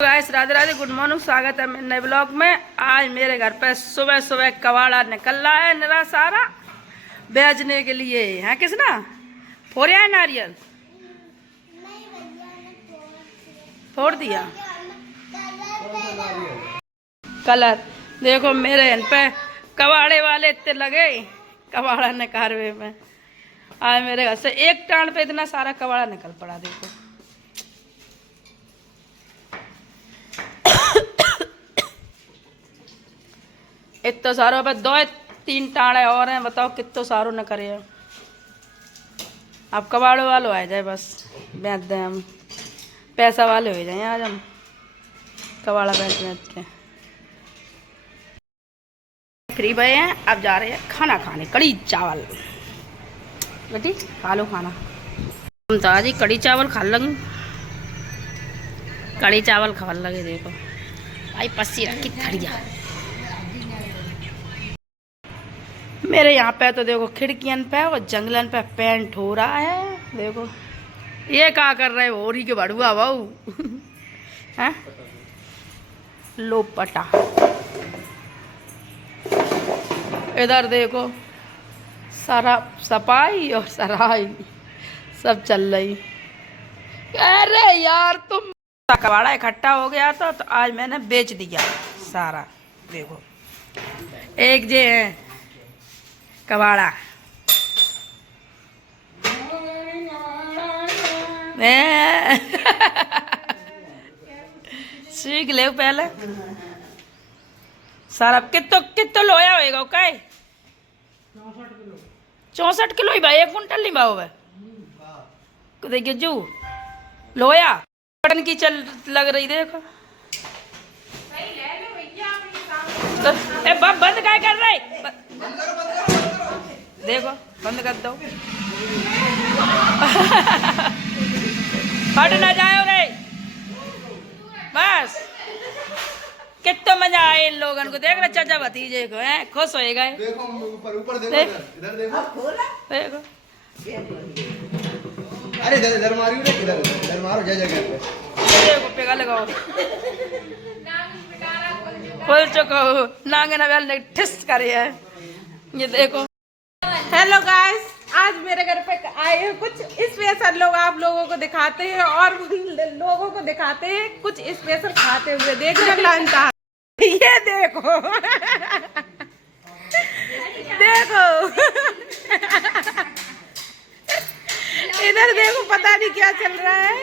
Guys Radhe Radhe, good morning. स्वागत है मेरे नए ब्लॉग में। आज मेरे घर पे सुबह सुबह कबाड़ा निकल रहा है निरा सारा बेचने के लिए है। किसना फोड़िया है? नारियल फोड़ दिया। कलर देखो मेरे इन पे कबाड़े वाले इतने लगे कबाड़ा निकालवे में। आज मेरे घर से एक टाण पे इतना सारा कबाड़ा निकल पड़ा। देखो इतना सारो पे दो तीन टाणे और हैं। बताओ कितो सारो न करे। अब कबाड़ो वालो आ जाए बस बेच दें, हम पैसा वाले हो जाए। आज हम कबाड़ा बेच बेच के फ्री भए हैं। अब जा रहे हैं खाना खाने, कड़ी चावल। बेटी खा लो खाना। हम तो आज ही कड़ी चावल खा लगे। कड़ी चावल खा लगे। देखो भाई पस्सी रखी खड़िया मेरे यहाँ पे। तो देखो खिड़कियन पे और जंगलन पे पेंट हो रहा है। देखो ये क्या कर रहे हो? होरी के बड़ुआ बहू हैं लोपटा। इधर देखो सारा सफाई और सराई सब चल रही। अरे यार तुम कबाड़ा इकट्ठा हो गया तो आज मैंने बेच दिया सारा। देखो एक जे है कबाड़ा सीख ले पहले सारा। कितो कितो लोया होएगा काय? 64 किलो ही भाई। 1 कुंटल नहीं भाव है। देखिए जू लोया पटन की चल लग रही। देखो तो बंद काय कर रहे? देखो बंद कर दो फट ना जाओ रे। बस कितना मजा आए इन लोगों को। देख रहे चाचा भतीजे को हैं खुश हो गए। देखो ऊपर देखो, इधर देखो देखो। अरे इधर मारियो रे, इधर मारो जगह पे। देखो पेगा लगाओ खोल चुको नांगे नवेल ठिस करे है। ये देखो। हेलो गाइस, आज मेरे घर पे आए हैं कुछ स्पेशल लोग। आप लोगों को दिखाते हैं और लोगों को दिखाते हैं कुछ स्पेशल खाते हुए। देख रहे लंच। ये देखो देखो इधर देखो पता नहीं क्या चल रहा है।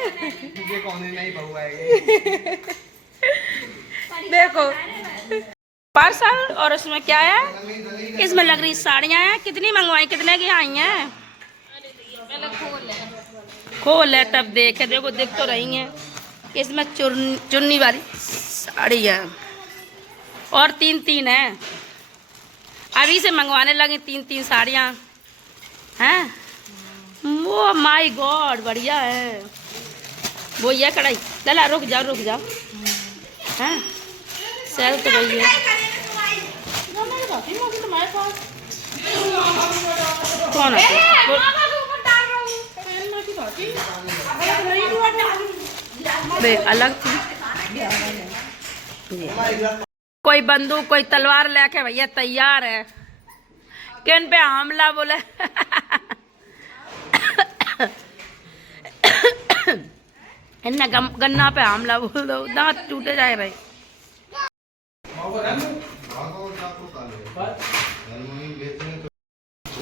देखो पार्सल और उसमें क्या है? इसमें लग रही साड़ियाँ हैं। कितनी मंगवाई? कितने की आई हैं? खोल है तब देखे। देखो दिख तो रही हैं। इसमें चुन्नी वाली साड़ी है और 3 है। अभी से मंगवाने लगी 3 साड़ियाँ हैं। वो माय गॉड बढ़िया है। वो ये कढ़ाई लला रुक जाओ हैं। सेल तो वही है। कौन है? अलग थी। कोई बंदूक कोई तलवार लेके भैया तैयार है। किन पे हमला बोले इन्हें गन्ना पे हमला बोल दो, दांत टूटे जाए रहे।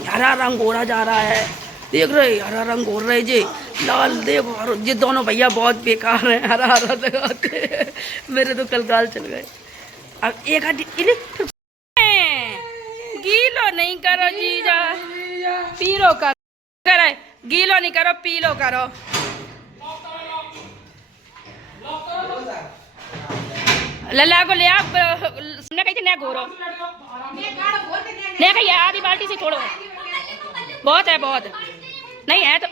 हरा रंग घोड़ा जा रहा है। देख रहे हरा रंग घोड़ रहे जी लाल। देखो ये दोनों भैया बहुत बेकार हैं। हरा लगाते मेरे तो कल गाल चल गए। अब एक गीलो नहीं करो जीजा, पीलो करो। गीलो नहीं करो पीलो करो। लल्ला को ले आप ने कही थी ने घोरो ने कही आधी बाल्टी से छोड़ो। बहुत है बहुत नहीं है तो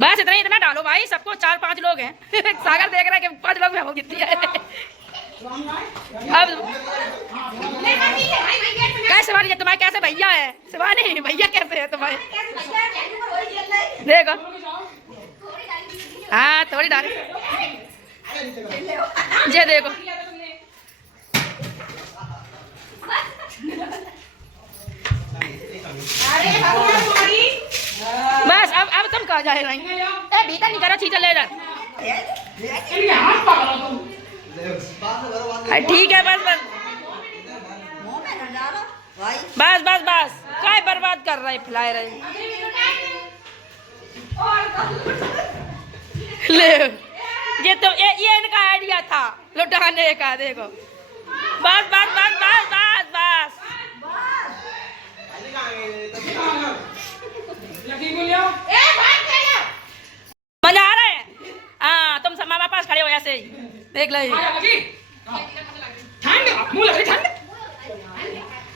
बस इतना डालो भाई। सबको 4-5 लोग हैं। सागर देख रहा है कि 5 लोग में हो कितनी है। अब कैसे शिवानी तुम्हारे कैसे भैया है? शिवानी भैया कैसे है तुम्हारे। देखो हाँ थोड़ी डाल ये देखो बस अब तुम कहा जा रही ए भीतर नहीं करो चीज़ ले जा ठीक है बस बस बस बस बस काय बर्बाद कर रहे फैला रहे ले ये तो ये इनका आइडिया था लुटाने का देखो बस बस बस बस बस बस मजा आ रहा है हाँ तुम सब माँ पास खड़े हो ऐसे ही देख लो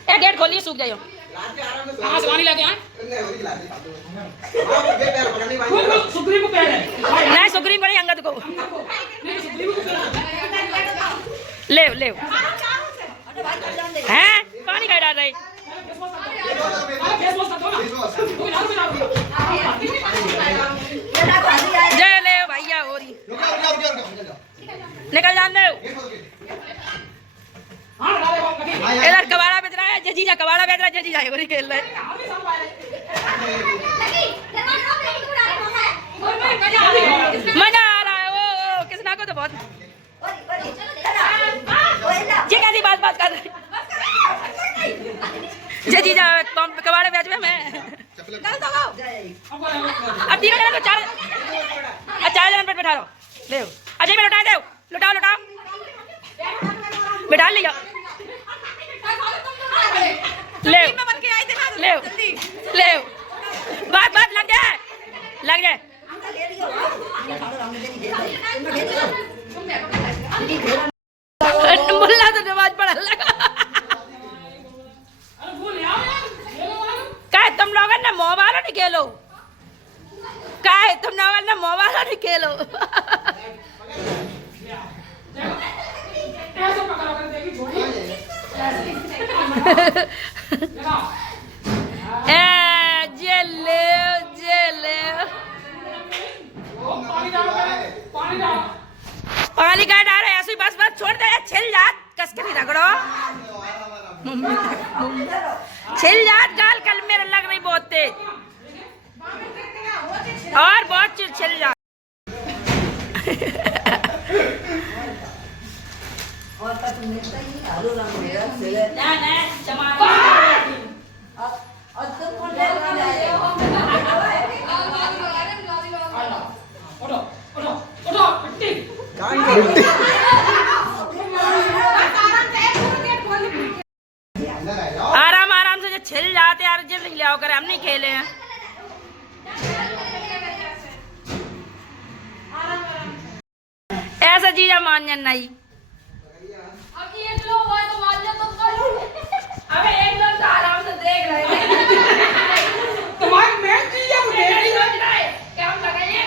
ये गेट खोलिए सूख जाइयो नहीं सुग्रीव को नहीं अंगद को ले ले हैं पानी का डाल रहे जय ले भैया हो रही निकल जान दो इधर कबाड़ा बेच रहा है जीजा कबाड़ा बेच रहा है जीजा हो रही खेल रहे मजा आ रहा है वो किसना को तो बहुत ये कैसी बात कर रहे जे जीजा कबाड़े बेच में मैं अब तीनों जन को चार जन पे बैठा दो ले अजय में लौटा दो लौटाओ बैठा लिया ले ले ले बात लग जाए मुल्ला तो नमाज पढ़ने लगा क्या तुम लोग ना मोबाइल नहीं खेलो क्या तुम लोग ना मोबाइल नहीं खेलो पानी का डाल ऐसे ही बस बस छोड़ दे छिल जात कसकरी रगड़ो छिल जात गाल कल मेरे लग रही बहुत तेज और बहुत छिल जात आराम से जो छिल जाते यार जिल नहीं लिया कर हम नहीं खेले हैं ऐसा जीजा मान जाना नहीं अबे एक लोग तो आराम से देख रहे हैं तुम्हारी मैच जीजा को देख रहा है क्या हम लगाइए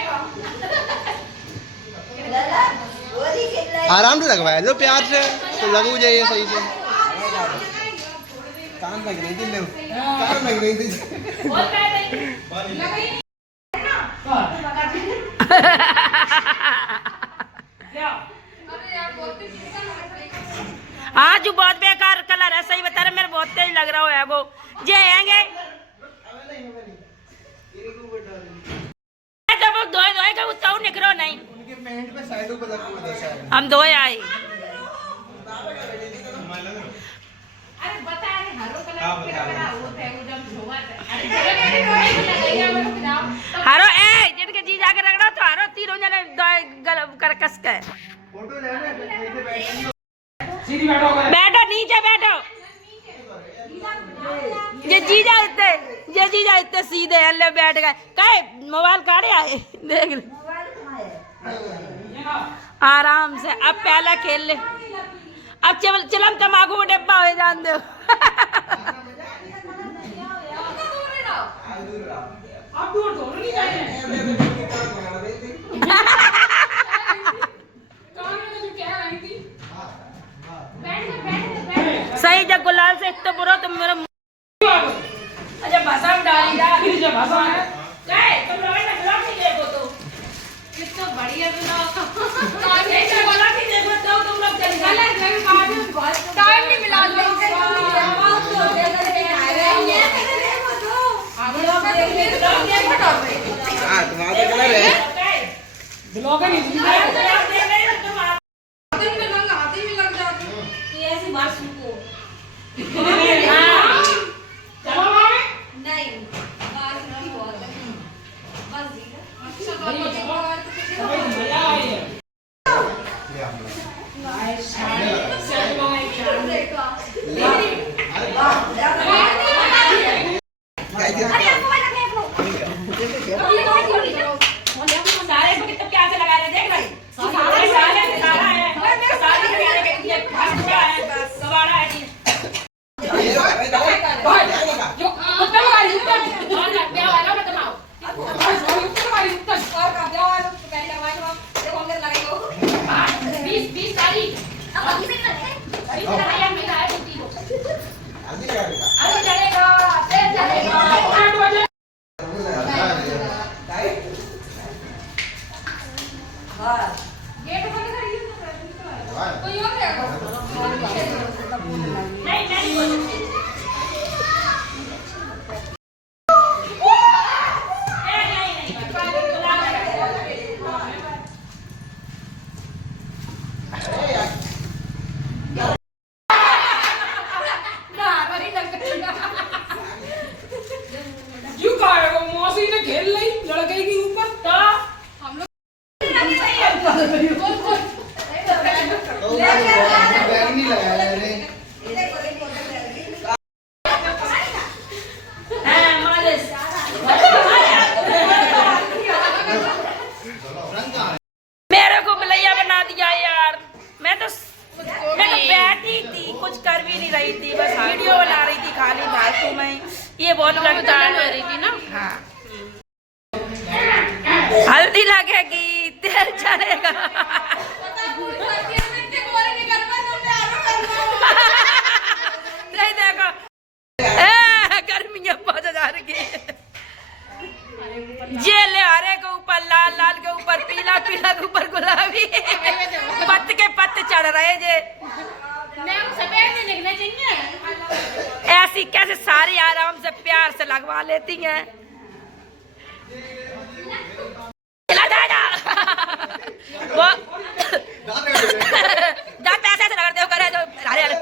आराम से लगवाया लो प्यार से तो लगू जाइए सही से काम लग रही थी काम लग रही थी हाँ जो बहुत बेकार कलर है सही बता रहे मेरे बहुत तेज लग रहा है वो जे आएंगे जब धोए का वो निकलो नहीं उनके पैंट पे साइडों पे लगा हम धोए आए अरे बता रहे हरो कलर होता है वो जब धोवा हरो ए जिनके जी जाके रगड़ा तो हरो तीनों जने गल कर कस के फोटो लेने सीधी बैठो नीचे बैठो ये जीजा इतने सीधे हल्ले बैठ गए कहे मोबाइल काढ़े आए देख आराम से अब पहला खेल ले अब चलम तमाकू डिब्बा हो जान दो सही जब गुलाल से इतना बुरा तुम मेरा अच्छा भसम डाली तुम लोग ना ब्लॉग नहीं देखो तो कितना बढ़िया ब्लॉग ब्लॉग नहीं देखो तो तुम लोग चले जाओ टाइम नहीं मिला लोग हाँ तुम्हारा तो कलर है ब्लॉग नहीं हाथी में लग जाती ऐसी बात सुनो नहीं बात नहीं बहुत बस सारे तो क्या से लगा रहे देख भाई सारे सारा है सारे ये पूरा है सवाड़ा है जो उत्तर वाली उत्तर और क्या वाला बताओ और का क्या वाला पहले वाला देखो हमने लगाई हो 20 सारी अब किसी ने लगाया मेरा है बुद्धि को अरे चलेगा तेज चलेगा 8 बजे गेट बंद करिए कोई और रहेगा नहीं क्यों कहा है वो मौसी ने खेल ली लड़के के ऊपर तो तो बैग नहीं लगाया रे हां मालिश मेरे को भलैया बना दिया यार मैं तो बैठी थी कुछ कर भी नहीं रही थी बस वीडियो बना रही थी खाली फालतू में ये बहुत लगता है रही थी ना हाँ हल्दी लगेगी तेल चढ़ेगा नहीं देखो गर्मी है 5000 की ये ले हरे के ऊपर लाल लाल के ऊपर पीला पीला के ऊपर गुलाबी पत्ते के पत्ते चढ़ रहे जे सफेद नहीं लिखना चाहिए ऐसी कैसे सारी आराम से प्यार से लगवा लेती हैं चला जाएगा वो दांत पैसे से लगाते हो करे जो हरे हरे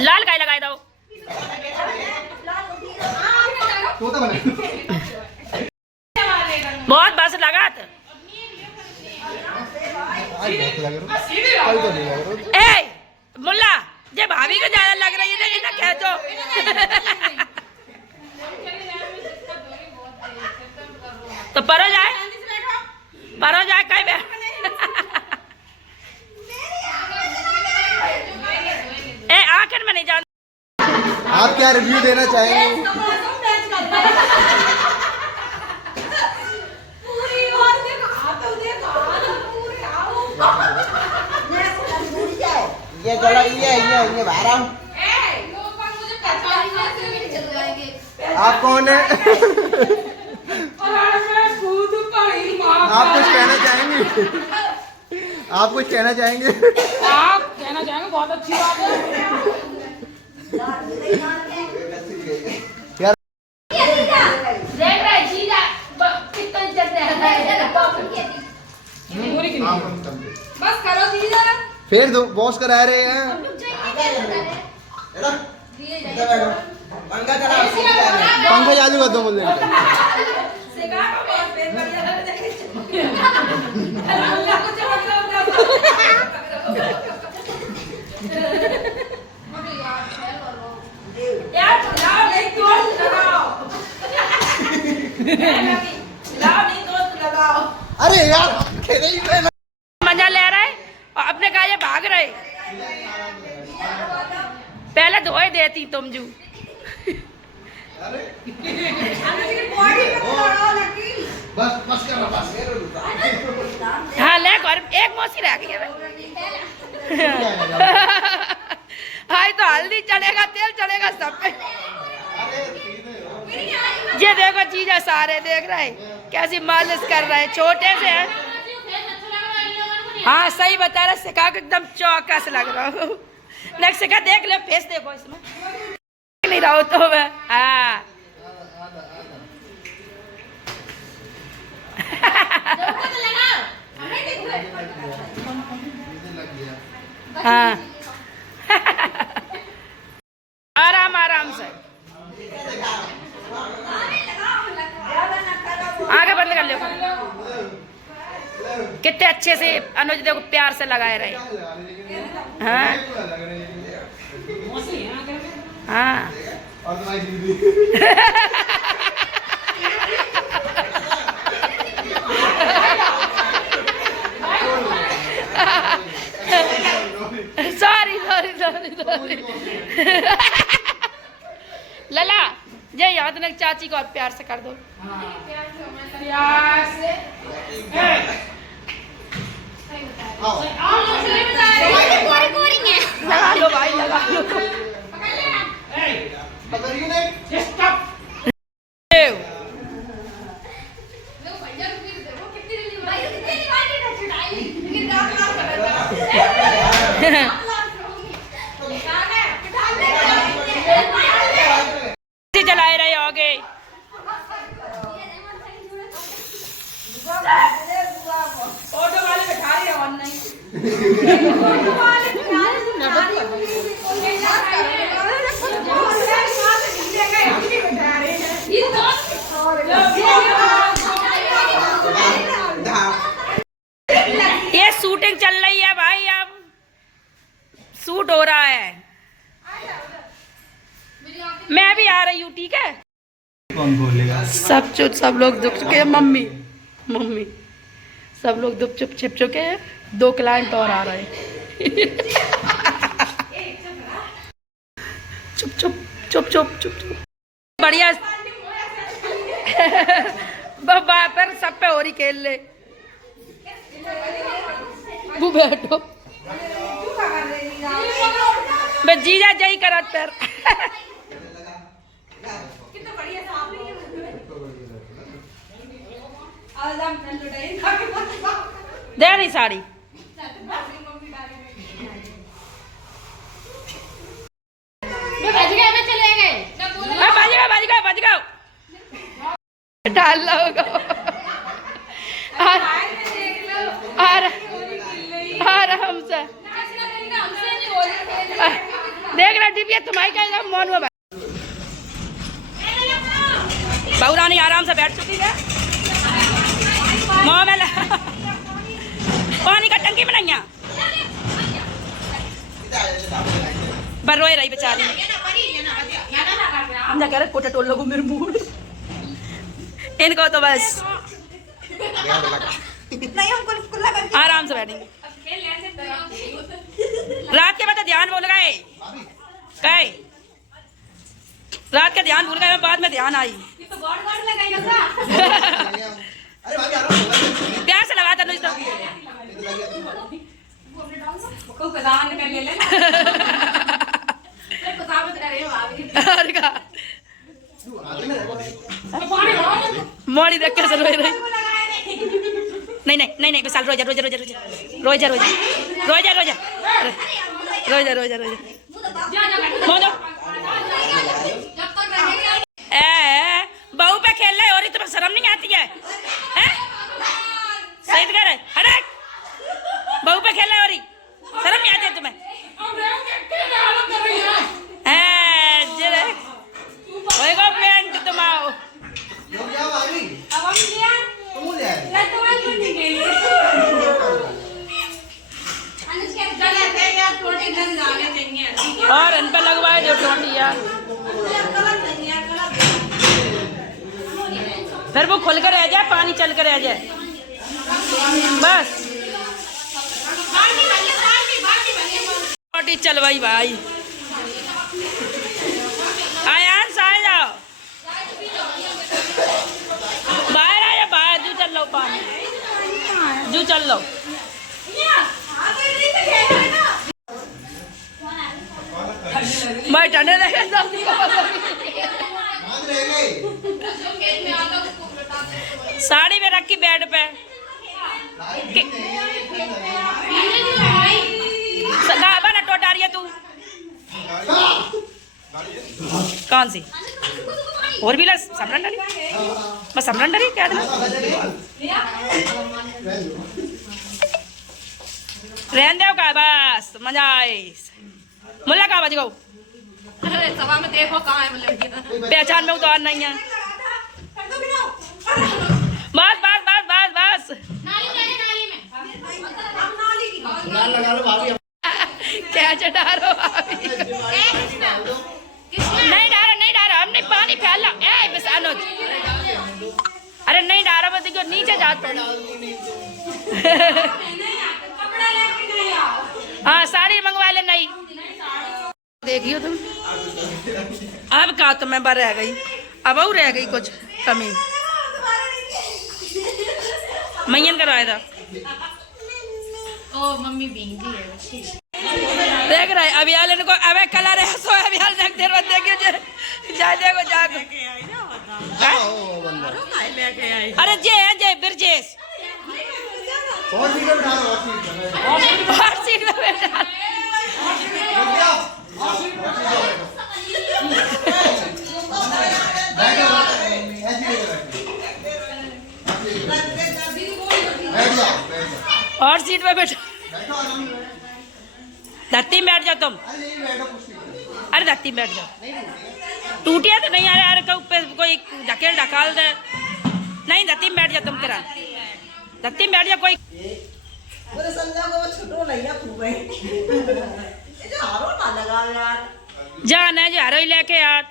लाल गाय लगाए दो तोता बना बहुत बस लगा था आज बहुत लग रहा कल तो नहीं लग रहा ए मुल्ला जे भाभी को ज्यादा लग रही है ना इन्हें खींचो तो परो जाए कहीं बे ए आखिर में नहीं जान आप क्या रिव्यू देना चाहेंगे ये चलो ये बाहर आओ आप कौन है आप कुछ कहना चाहेंगे आप कहना चाहेंगे बहुत अच्छी बात है यार देख रहे जीजा कितना इज्जत दे रहा है बस करो दीदा फिर दो बॉस करा रहे हैं पंखा चालू कर दो मुझे यार लाओ नहीं दोस्त लगाओ लाओ नहीं दोस्त लगाओ अरे यार खेले ही में मजा ले रहा है और अपने कहा ये भाग रहे पहले धोए देती तुम जू बस कर बस हाँ ले और एक मौसी रह गई है हाय तो हल्दी चढ़ेगा तेल चढ़ेगा सब पे ये देखो जीजा सारे देख रहे हैं कैसी मालिश कर रहे हैं, छोटे से हैं। हाँ सही बता रहा, सिखा के एकदम चौकस लग रहा हूँ। नेक्स्ट सिखा देख ले, फेस देखो इसमें नहीं रहा हो तो मैं। हाँ हाँ आराम आराम से आगे बंद कर लो। कितने अच्छे से अनुज देखो प्यार से लगाए रहे। हाँ हाँ सॉरी सॉरी सॉरी सॉरी लला ये यहाँ तो चाची को और प्यार से कर दो। प्यार से लगा लो भाई लगा लो। चलाए रहे होगे। ऑटो वाले बैठा रही है और नहीं ये शूटिंग चल रही है भाई, अब शूट हो रहा है। मैं भी आ रही हूँ, ठीक है। कौन बोलेगा? सब लोग दुख चुके हैं। मम्मी मम्मी सब लोग दुख चुप छिप चुके हैं। 2 क्लाइंट और आ रहे हैं। चुप चुप चुप चुप चुप चुप बढ़िया। बाबा पर सब पे हो रही खेल ले। वो बैठो मैं जीजा जई करत पर दे रही साड़ी। बज गए डाल लो आराम से देख रहा डिबिया तुम्हारी का मन में। बहू रानी आराम से बैठ चुकी है। पानी का टंकी बनाइया पर रोए रही बेचारी। हम जा कह रहे कोटा टोल लोगों मेरे मूड इनको तो बस आराम से बैठेंगे। रात के बाद ध्यान भूल गए कहे रात का ध्यान भूल गए, बाद में ध्यान आई। प्यार से लगा था मोड़ी देख कैसे रोई रही। नहीं नहीं नहीं नहीं विशाल रोजा रोजा रोजा रोजा रोजा रोजा रोजा रोजा रोजा रोजा रोजा बहू पे खेल रहे हो रही, तुम्हें शर्म नहीं आती है? सही कह रहे हटक बहू पे खेल रहे हो रही, शर्म नहीं आती है तुम्हें? पेंट तुम आओ और इन पर लगवाए जो टोटी यार, फिर वो खुल कर रह जाए, पानी चल कर रह जाए बस। टोटी चलवाई भाई आयान साए जाओ बाहर आया, बाहर जू चल लो पानी जू चल लो। मैं ठंडे साड़ी में रखी बेड पे। बना टोट आ रही है तू। कौन सी? और भी ला समरन डली, बस समरन डली क्या था? रहन दो का बस मजा आए। मुल्ला कहाँ बज गो? सभा में देखो कहाँ है लड़की। पहचान में उतार नहीं है। बस बस बस बस बस। नाली में क्या चढ़ा रहे हो भाभी? नहीं डारा नहीं डारा, हमने पानी फैला। ए बस अनुज, अरे नहीं डारा बस देखो नीचे जाते। हाँ साड़ी मंगवा ले। नहीं देखियो तुम। अब का तो मैं रह गई, अब और रह गई कुछ कमी। मैयन करवाया था। ओ मम्मी भींगी है। देख रहे अभी आले को अबे कलर है सो अभी हाल देख देर बाद देखियो जे जा देखो जाको। अरे जे है जे बिरजेश और सीट पे बैठा और सीट पे बैठो। धरती में बैठ जाओ तुम। अरे धरती में बैठ जाओ। टूटिया तो नहीं आ रहा। अरे कोई ढकेल ढकाल दे। नहीं धरती में बैठ जाओ तुम। करा धरती में बैठ जाओ। कोई जान है जो हारो ही लेके यार।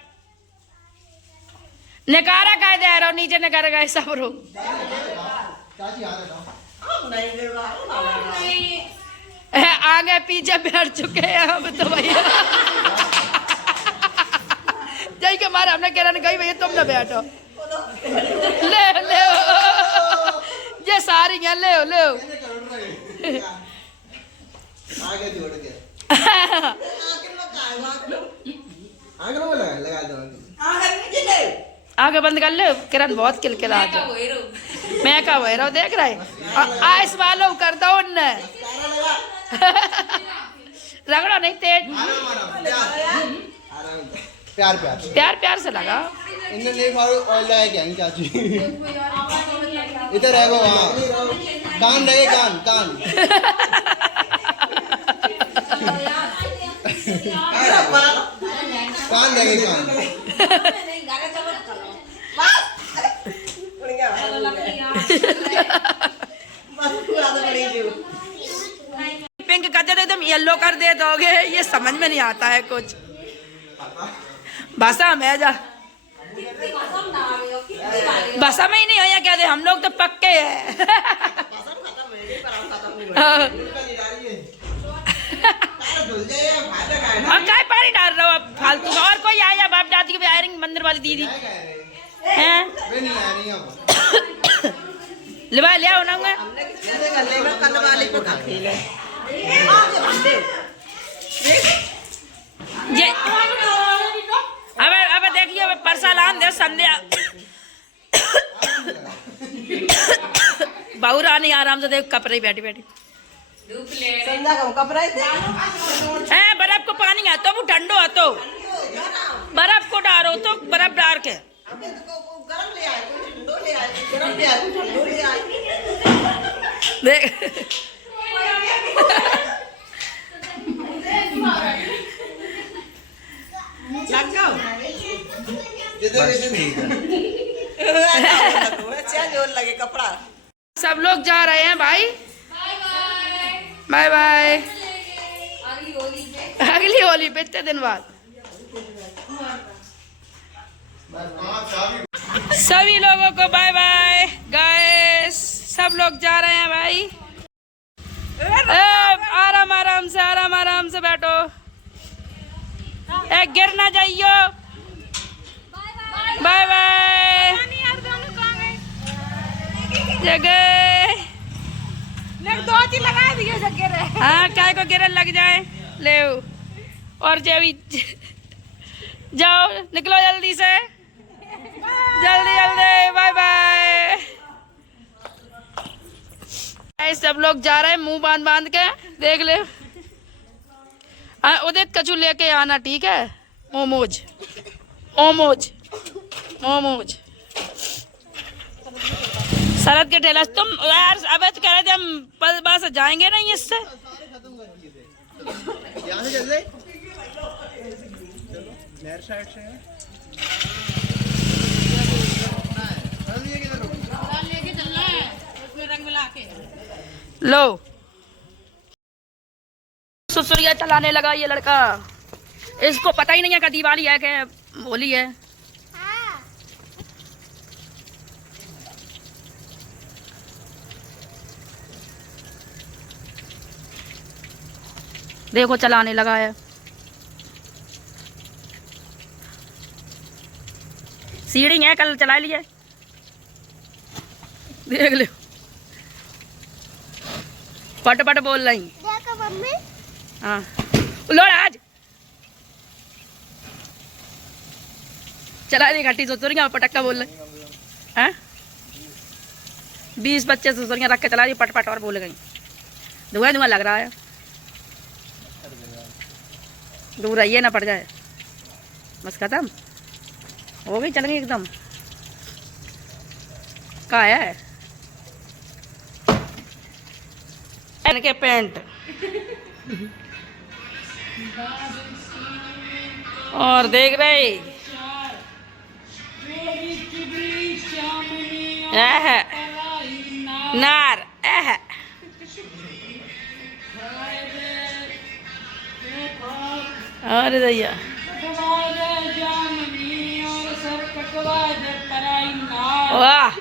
नकारा काय दे रहा नीचे नकारा काय सब रो। आगे पीछे बैठ चुके हैं हम तो भैया। जय के मारे हमने कह रहा गई भैया तुम ना बैठो। ले ले ये सारी है ले ले। आगे बंद कर ले। किरण बहुत किलकिला आज। मैं का वह रहा देख रहा है। आइस वालों कर दो उनने। रगड़ा नहीं तेज। प्यार प्यार प्यार प्यार से लगा। इन्हें ले खाओ ऑयल लगा क्या चाची। इधर है वो वहाँ कान लगे कान कान। कान लगे कान। पिंक कर दे एकदम येलो कर दे दोगे। ये समझ में नहीं आता है कुछ भाषा में। जा भाषा में ही नहीं हो या क्या दे। हम लोग तो पक्के हैं। और काय पानी डाल रहा हो अब फालतू का। और कोई आया बाप दादी की आयरिंग मंदिर वाली दीदी हैं। लिवा लिया होना ये। अब देखिए अब परसा लान दे संध्या। बहु रानी आराम से देख कपड़े बैठी बैठी। बर्फ को पानी है तो वो ठंडो है तो बर्फ को डालो तो बर्फ डाल के देख। कपड़ा सब लोग जा रहे हैं भाई। Bye bye. अगली होली पे इतने दिन बाद सभी लोगों को बाय बाय गाइस। सब लोग जा रहे हैं भाई। आराम आराम से बैठो। गिर ना जाइयो। Bye bye. जगह दो चीज लगा दिए जगह। हाँ काय को गिरन लग जाए ले। और जब जाओ निकलो जल्दी से। जल्दी जल्दी बाय बाय। सब लोग जा रहे हैं मुंह बांध बांध के, देख ले। उदित कचू लेके आना, ठीक है? मोमोज मोमोज मोमोज शरद के ठेला। तुम यार अब तो कह रहे थे हम बस जाएंगे नहीं इससे। यहाँ से चल रहे नहर साइड से है। लो सुसुरिया चलाने लगा ये लड़का। इसको पता ही नहीं है कि दिवाली है कि होली है। देखो चलाने लगा है। सीढ़ी है, कल चला लिए, देख लो। पट पट बोल रही हाँ लोड़ आज चला दी घाटी सुसुरिया पटक्का बोल रही हैं। 20-25 सुसुरियाँ रख के चला दी पट पट और बोल गई। धुआं धुआं लग रहा है। दूर आइए ना पड़ जाए। बस खत्म हो गई, चल गई एकदम। का है इनके पेंट और देख रहे नार अरे दैया वाह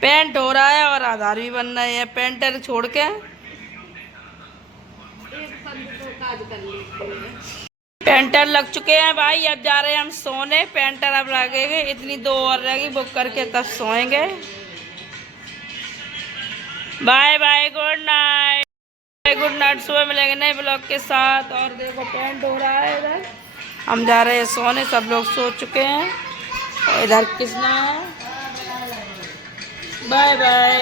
पेंट हो रहा है और आधार भी बन रहे हैं। पेंटर छोड़ के पेंटर लग चुके हैं भाई। अब जा रहे हैं हम सोने। पेंटर अब लगेंगे, इतनी 2 और रहेगी, बुक करके तब सोएंगे। Bye bye, good night. Good night. सुबह मिलेंगे नए ब्लॉग के साथ। और देखो पेंट हो रहा है इधर। हम जा रहे हैं सोने, सब लोग सो चुके हैं। और इधर किसना है। Bye bye.